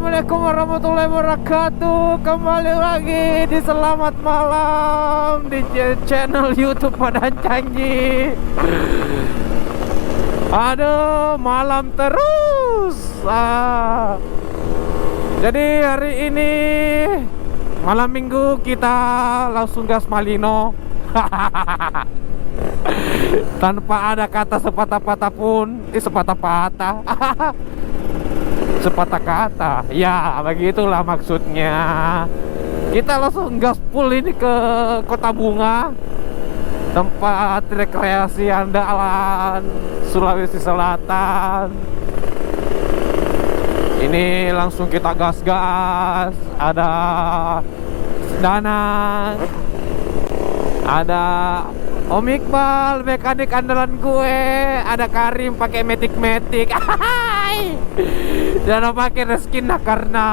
Assalamualaikum warahmatullahi wabarakatuh. Kembali lagi di Selamat Malam di channel YouTube Padang Janji. Aduh, malam terus. Jadi hari ini malam minggu kita langsung gas Malino. Tanpa ada kata sepatah-patah pun. Sepatah-patah. Sepatah kata. Ya begitulah maksudnya. Kita langsung gaspol ini ke Kota Bunga, tempat rekreasi andalan Sulawesi Selatan. Ini langsung kita gas-gas. Ada Danang, ada Om Iqbal, mekanik andalan gue, ada Karim pakai metik-metik. Jangan pakai reskin karena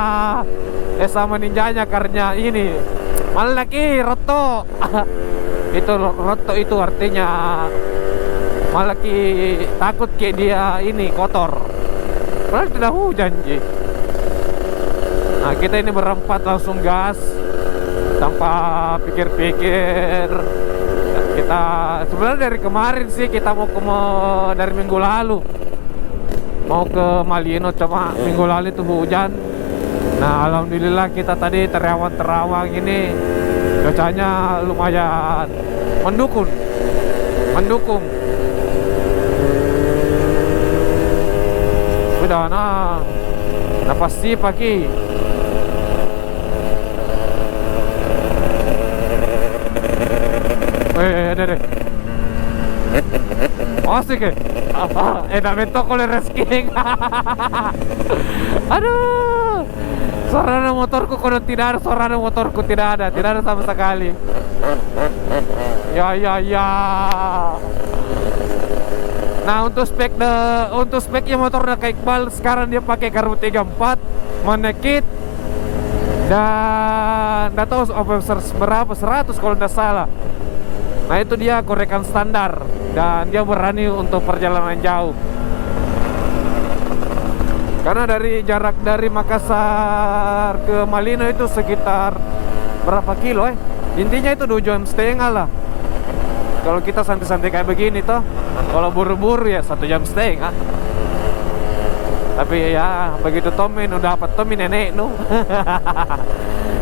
sama ninjanya karena ini malah lagi roto. Itu roto itu artinya malah takut kayak dia ini kotor. Padahal tidak hujan ji. Nah kita ini berempat langsung gas tanpa pikir-pikir. Kita sebenarnya dari kemarin sih kita mau dari minggu lalu mau ke Malino, cuma minggu lalu itu hujan. Nah alhamdulillah kita tadi terawang ini cuacanya lumayan mendukung. Udah nah pasti pagi. Deh. Asik ya? Namanya toko resking. Aduh, suara motorku kalau tidak ada, suara motorku tidak ada sama sekali. Ya. Nah untuk speknya motornya kayak Iqbal sekarang dia pakai karbu 34 monekit dan nggak tahu berapa 100 kalau nggak salah. Nah itu dia korekan standar dan dia berani untuk perjalanan jauh. Karena dari jarak dari Makassar ke Malino itu sekitar berapa kilo Intinya itu 2,5 jam lah. Kalau kita santai-santai kayak begini toh, kalau buru-buru ya 1,5 jam. Tapi ya begitu Tomin udah dapat Tomin nenek nu.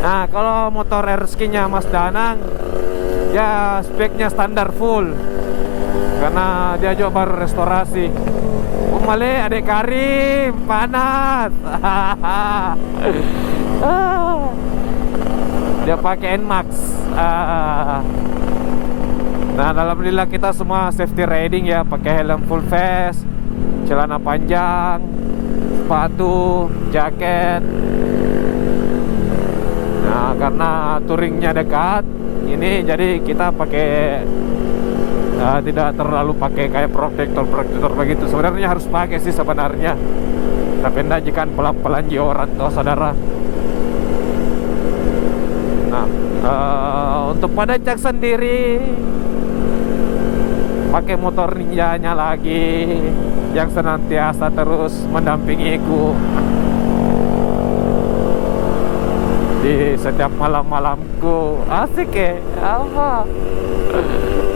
Nah kalau motor RSK-nya Mas Danang ya speknya standar full karena dia juga baru restorasi. Male adek Karim panas. Dia pakai NMAX. Nah alhamdulillah kita semua safety riding ya, pakai helm full face, celana panjang, sepatu, jaket. Nah karena touringnya dekat ini jadi kita pakai tidak terlalu pakai kayak protektor begitu. Sebenarnya harus pakai sih sebenarnya, tapi enggak jika pelan-pelan orang toh saudara. Nah untuk pada Cak sendiri pakai motor ninjanya lagi yang senantiasa terus mendampingiku di setiap malam-malamku. Asik ya apa?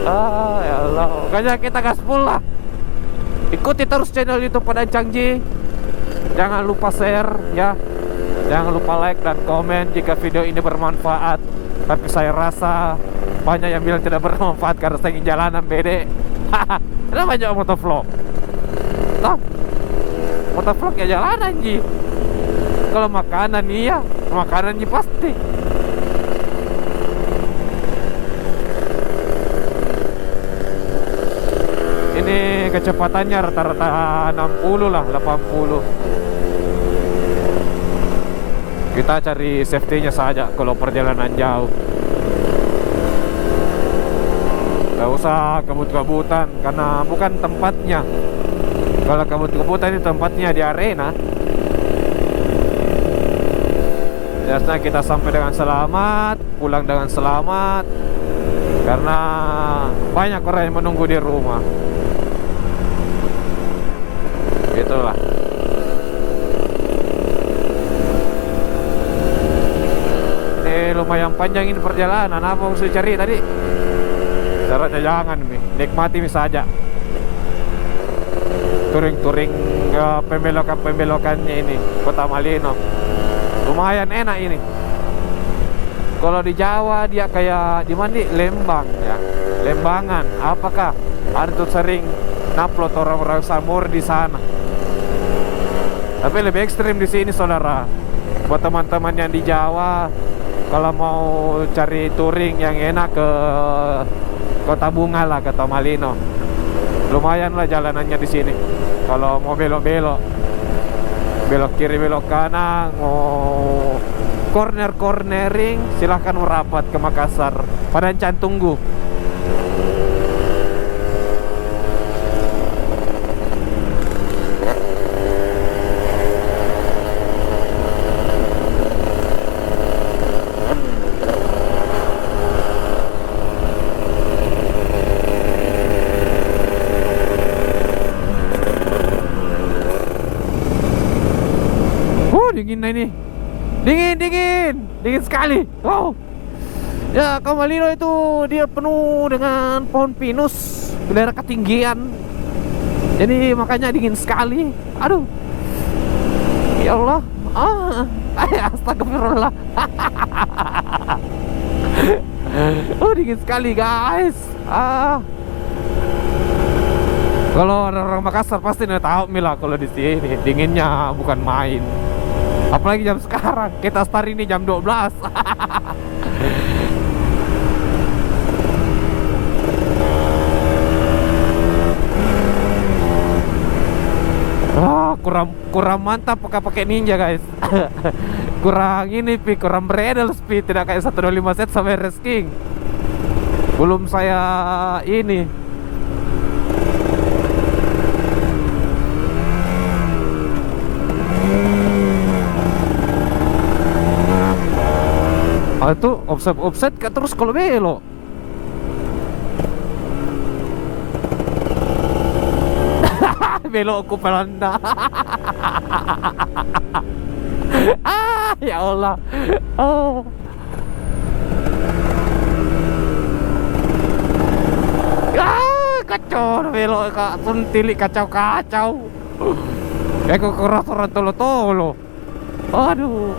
Ya Allah, makanya kita gaspol lah. Ikuti terus channel YouTube Padang Janji. Jangan lupa share ya. Jangan lupa like dan komen jika video ini bermanfaat. Tapi saya rasa banyak yang bilang tidak bermanfaat karena saya ingin jalanan bede. Ada banyak motovlog. Toh, motovlog ya jalanan ji. Kalau makanan iya, makanan ji pasti. Ini kecepatannya rata-rata 60 lah, 80. Kita cari safety-nya saja kalau perjalanan jauh. Gak usah kebut-kebutan karena bukan tempatnya. Kalau kebut-kebutan ini tempatnya di arena. Biasanya kita sampai dengan selamat, pulang dengan selamat. Karena banyak orang yang menunggu di rumah. Gitulah. lumayan panjang ini perjalanan. Apa yang harus cari tadi? Syaratnya jangan nih, nikmati saja. Touring-touring pembelokan-pembelokannya ini Kota Malino. Lumayan enak ini. Kalau di Jawa dia kayak di mana? Lembang ya. Lembangan. Apakah ada tuh sering naplot orang-orang Samur di sana. Tapi lebih ekstrim di sini saudara. Buat teman-teman yang di Jawa, kalau mau cari touring yang enak ke Kota Bunga lah, Kota Malino. Lumayan lah jalanannya di sini. Kalau mau belok-belok, belok kiri, belok kanan, mau cornering, silahkan merapat ke Makassar. Padancan tunggu. Dingin ini, dingin sekali. Wow. Ya, Kota Malino itu dia penuh dengan pohon pinus di daerah ketinggian. Jadi makanya dingin sekali. Aduh, ya Allah. Astagfirullah. Oh, dingin sekali guys. Kalau orang Makassar pasti udah tahu Mila kalau di sini dinginnya bukan main. Apalagi jam sekarang, kita start ini jam 12. Kurang mantap pakai ninja guys. Kurang ini kurang bredel speed, tidak kayak 125 set sampai Race King. Belum saya ini. Itu offset kan terus kalau belok. Belok ke pelanda. Ya Allah. Kacau belok kak, tuntilik kacau. Kok keras-keras tolo-tolo. Aduh.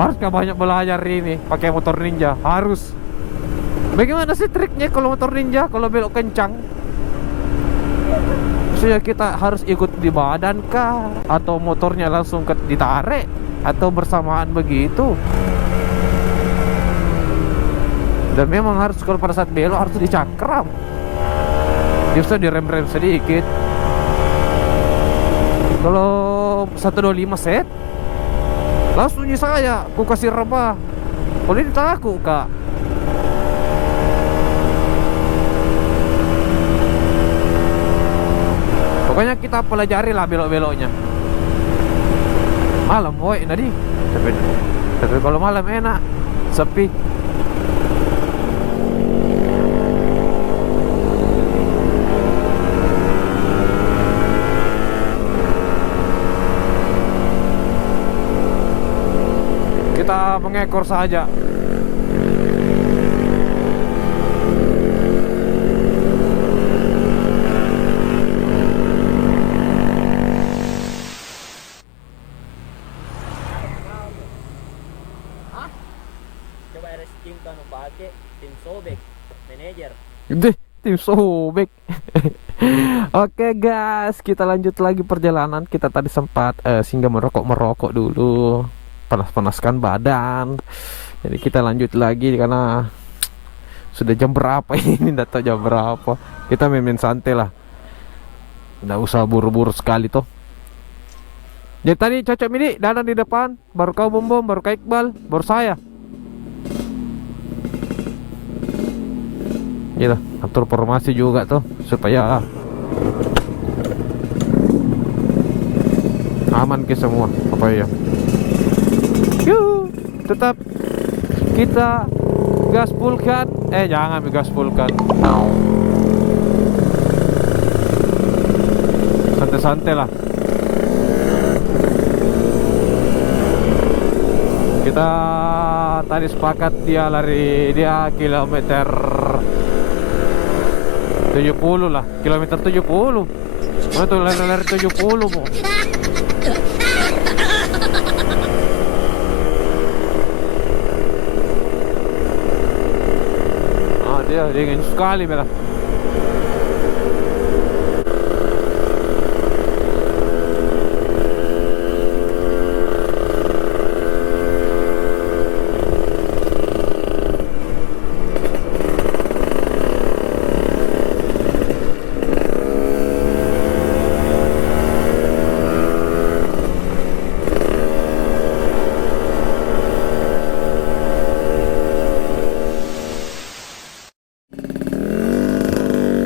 Harus gak banyak belajar ini pakai motor ninja, harus. Bagaimana sih triknya kalau motor ninja kalau belok kencang? Maksudnya kita harus ikut di badan kah? Atau motornya langsung ditarik? Atau bersamaan begitu? Dan memang harus kalau pada saat belok harus dicakram. Justru direm-rem sedikit. Kalau 125 set langsung saya, aku kasih rebah. Kalau ini takut kak. Pokoknya kita pelajari lah belok-beloknya. Malam, woi tadi. Tapi kalau malam enak, sepi. Kita mengekor saja. Coba RS King kan pakai tim sobek manajer. Deh, tim sobek. Oke guys, kita lanjut lagi perjalanan. Kita tadi sempat singgah merokok dulu, panas-panaskan badan. Jadi kita lanjut lagi karena sudah jam berapa ini, tidak tahu jam berapa. Kita main santai lah, nggak usah buru-buru sekali toh. Jadi tadi cocok Midi dadan di depan, baru kau Bom, baru kau Iqbal, baru saya. Gitu, atur formasi juga tuh supaya aman ke semua. Apa ya? Yuk, tetap kita gaspulkan. Jangan gaspulkan. santai-santai lah. Kita tadi sepakat dia lari dia kilometer 70 lah, kilometer 70. Mana tuh lari 70 po. Dia dingin sekali bela.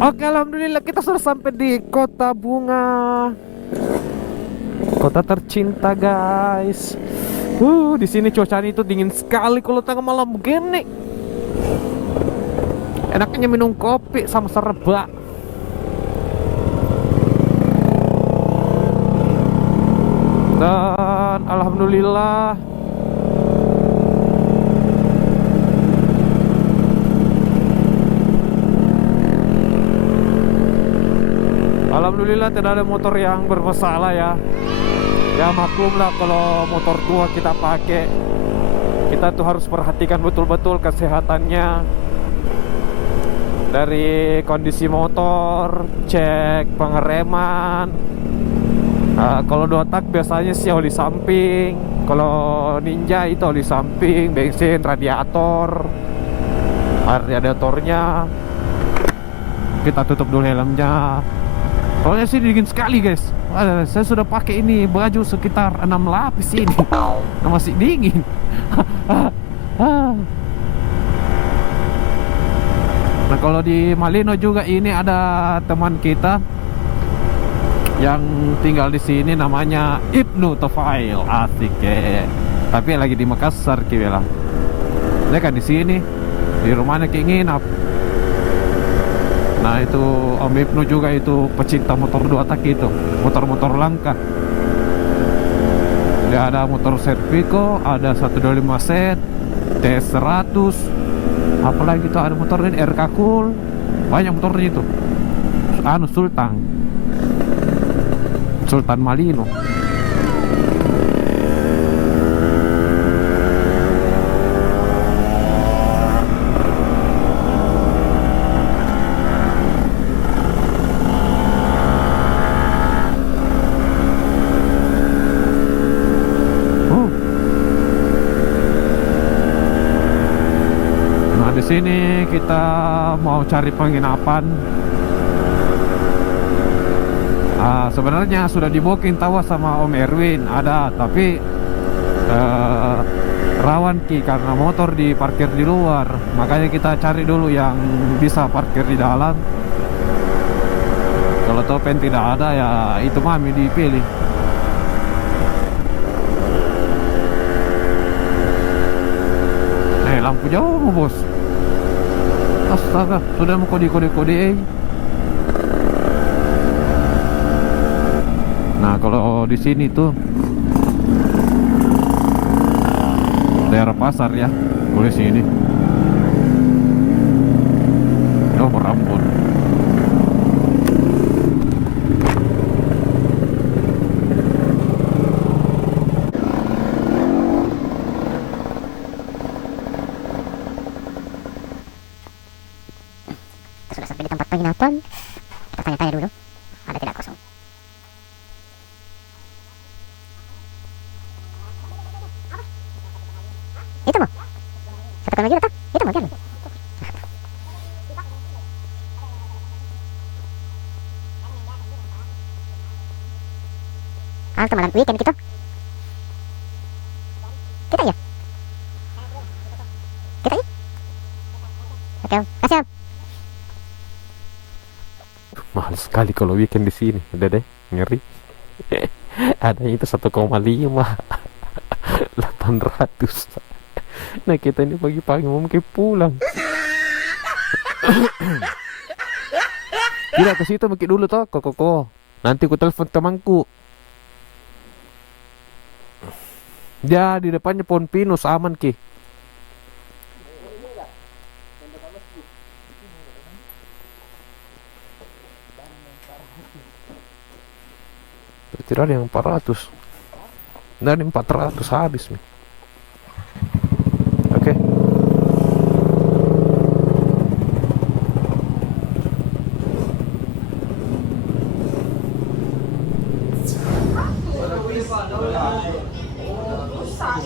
Oke, alhamdulillah kita sudah sampai di Kota Bunga, kota tercinta guys. Di sini cuacanya itu dingin sekali kalau tengah malam begini. Enaknya minum kopi sama serba. Dan alhamdulillah tidak ada motor yang bermasalah ya. Ya maklum lah kalau motor tua kita pakai, kita tuh harus perhatikan betul-betul kesehatannya. Dari kondisi motor, cek pengereman. Kalau 2 tak biasanya sih oli samping. Kalau Ninja itu oli samping, bensin, radiator, radiatornya. Kita tutup dulu helmnya. Soalnya sih dingin sekali guys. Saya sudah pakai ini baju sekitar 6 lapis ini. Masih dingin. Nah kalau di Malino juga ini ada teman kita yang tinggal di sini, namanya Ibnu Tofail. Asik ya. Tapi lagi di Makassar kibela. Dia kan di sini, di rumahnya kayak nginap. Nah itu Om Ibnu juga itu pecinta motor 2 tak itu, motor-motor langka. Dia ada motor Serpico, ada 125 set, TS100, apalagi itu ada motor ini RK Cool, banyak motornya itu. Sultan Malino. Di sini kita mau cari penginapan. Sebenarnya sudah di booking tawa sama Om Erwin ada, tapi rawan karena motor diparkir di luar. Makanya kita cari dulu yang bisa parkir di dalam. Kalau topen tidak ada ya itu mami dipilih. Lampu jauh bos. Astaga, sudah mau kode-kode. Nah, kalau di sini tuh daerah pasar ya, boleh sini. Oh, berampun. Sudah sampai di tempat penginapan. Kita tanya-tanya dulu, ada tidak kosong. Itu mau katakan lagi tak? Itu mau kan? Ke malam weekend kita. Kita ya? Kita ya? Oke, kasih Om. Mahal sekali kalau weekend di sini. Udah deh, ngeri. Adanya itu 1,5 800. Nah kita ini pagi-pagi mau mungkin pulang. Tidak ke situ mungkin dulu toh koko. Nanti ku telepon temanku. Dia di depannya pohon pinus aman ki. Tidak ada yang 400. Dan 400 habis nih. Oke.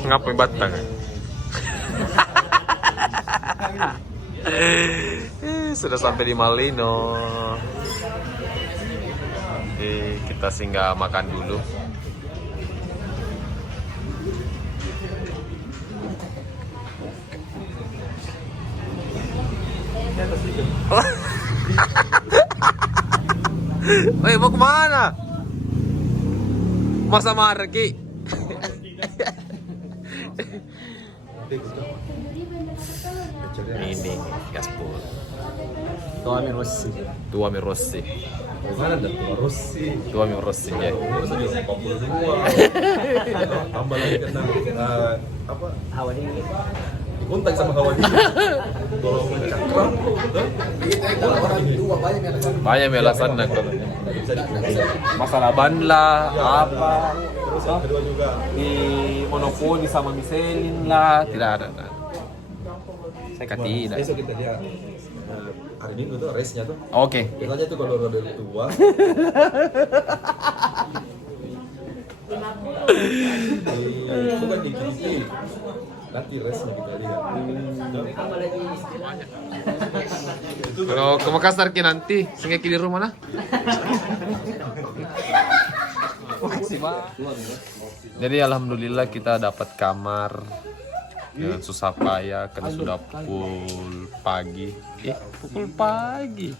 Ngapain batang? Sudah sampai di Malino. Kita singgah makan dulu. Woi, mau kemana? Masa marah Ki? Ini gaspol. Tuami Rossi. Tuami Rossi. Mana ada Rossi? Tuami Rossi ya. Tambah lagi kena apa? Hawa dingin. Dikontak sama kawan ini. Tolong mencakram. Banyak alasan masalah ban lah, apa? Terus yang kedua juga Di monopoli sama Michelin lah, tidak ada. Saya kata tidak. besok kita lihat hari Minggu tuh race-nya tuh. Oke. Biasanya tuh kalau roda tua bukan di kiri. Nanti race-nya kita lihat. Kalau ke Makassar Ki nanti, singgah Ki di rumah nah. Jadi alhamdulillah kita dapat kamar dengan susah payah karena sudah pukul pagi. Pukul pagi.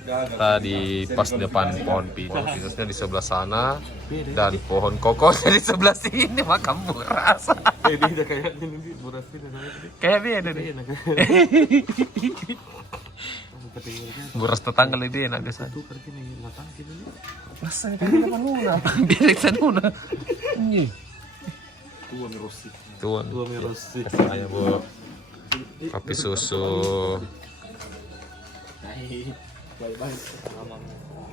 Kita di pas depan pohon pinus, pinusnya di sebelah sana dan pohon kokosnya di sebelah sini, makam buras. Beda kayak ini buras Kayak beda deh. Buras tetangga lebih enak deh. Rasanya kayak apa nuna? Biar kita nuna. Tuami Rossi. Tuami Rossi. Kasih bu. Kopi susu.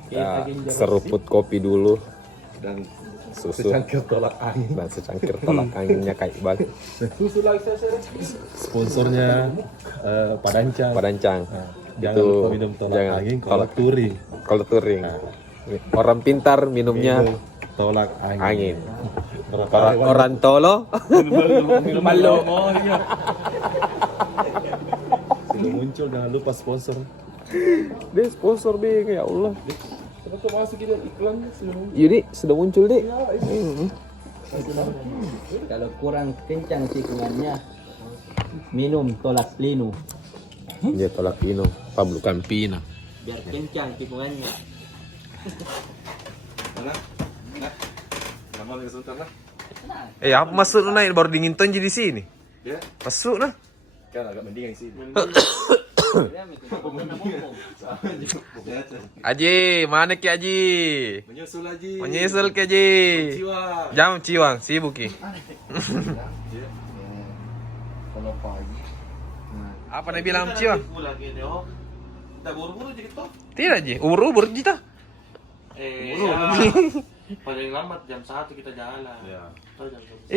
Ya, seruput kopi dulu dan susu. Secangkir tolak angin. Dan secangkir tolak anginnya kayak banget. Susu lagi saya. Sponsornya Padancang. Padancang. Jangan Itu lupa minum tolak angin kalau touring. Kalau touring. Orang pintar minumnya Minum tolak angin. orang tolo Minum malu. Oh iya. Sudah muncul, jangan lupa sponsor. dia sponsor deh, ya Allah. Kenapa masuk iklan sudah muncul? Jadi sudah muncul deh. Kalau kurang kencang tikungannya, minum tolak linu. Dia tolak pino, Pablo Campina. Biar kencang tikungannya. Mana? Nah. Nama lagi sebentar lah. Apa masuk na baru dingin ton jadi sini. Ya, Masuk na. kan agak mendingan sih. Aji, mana ki Aji? Menyusul lagi. Menyusul ki Aji. Jiwa. Jam Ciwang, sibuk ki. Kalau pagi. Apa dia bilang Ciwang? Kita buru-buru jadi toh. Tidak Ji, ubur kita. Paling lambat jam 1 kita jalan. Ya.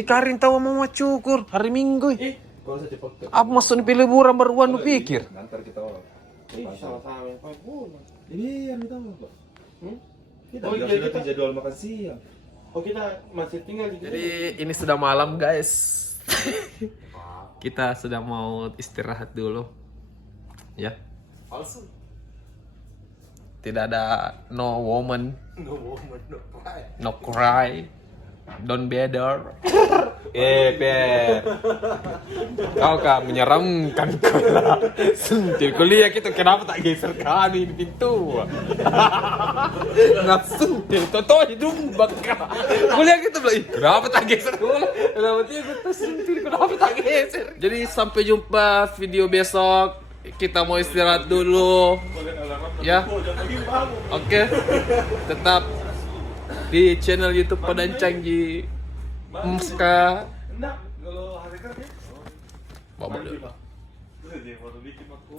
Karin tahu mau cukur hari Minggu. Kalau saya cepat. Apa masuk di liburan baruan lu pikir? Nanti kita orang. Sama-sama yang pulang. Ini yang kita mau, Pak. Kita Oh, udah iya, sudah kita- jadwal makan siang. Oh kita masih tinggal di Jadi ini sudah malam guys. Kita sudah mau istirahat dulu. Ya. Palsu. Tidak ada no woman, No woman, no pride. no cry, don't bother. Per. Kau kan menyeramkan kau. Sentil kuliah kita kenapa tak geser kami di pintu? Nak sentil, toto hidup baka. Kuliah kita bilang, kenapa tak geser kuliah? Kenapa dia kita sentil, kenapa tak geser? Jadi sampai jumpa video besok. kita mau istirahat dulu. Ya. Oke. Tetap di channel YouTube Padang Canggih. Muska. Enggak, kalau hari kerja. Bawa dulu. Baru bikin aku.